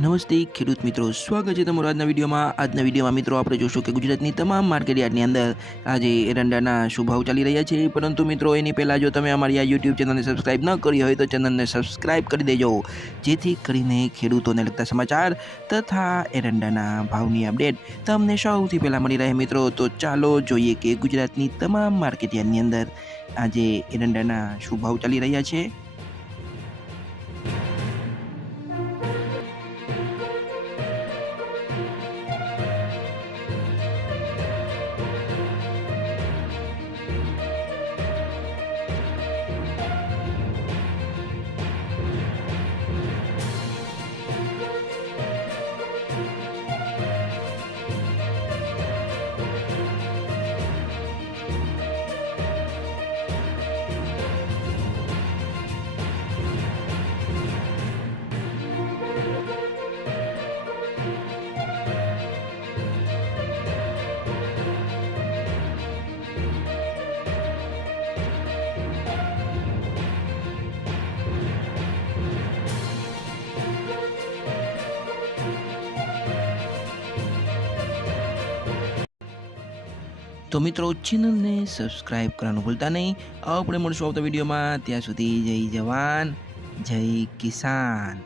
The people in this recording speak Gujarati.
નમસ્તે ખેડૂત મિત્રો, સ્વાગત છે તમારું આજના વિડીયોમાં મિત્રો આપણે જોશું કે ગુજરાતની તમામ માર્કેટ યાર્ડની અંદર આજે એરંડાના શું ભાવ ચાલી રહ્યા છે. પરંતુ મિત્રો એની પહેલાં જો તમે અમારી આ યુટ્યુબ ચેનલને સબસ્ક્રાઇબ ન કરી હોય તો ચેનલને સબસ્ક્રાઇબ કરી દેજો, જેથી કરીને ખેડૂતોને લગતા સમાચાર તથા એરંડાના ભાવની અપડેટ તમને સૌથી પહેલાં મળી રહે. મિત્રો તો ચાલો જોઈએ કે ગુજરાતની તમામ માર્કેટ યાર્ડની અંદર આજે એરંડાના શું ભાવ ચાલી રહ્યા છે. તો મિત્રો ચેનલને સબસ્ક્રાઇબ કરવાનું ભૂલતા નહીં. આપણે મળશું આવતા વિડીયોમાં. ત્યાં સુધી જય જવાન જય કિસાન.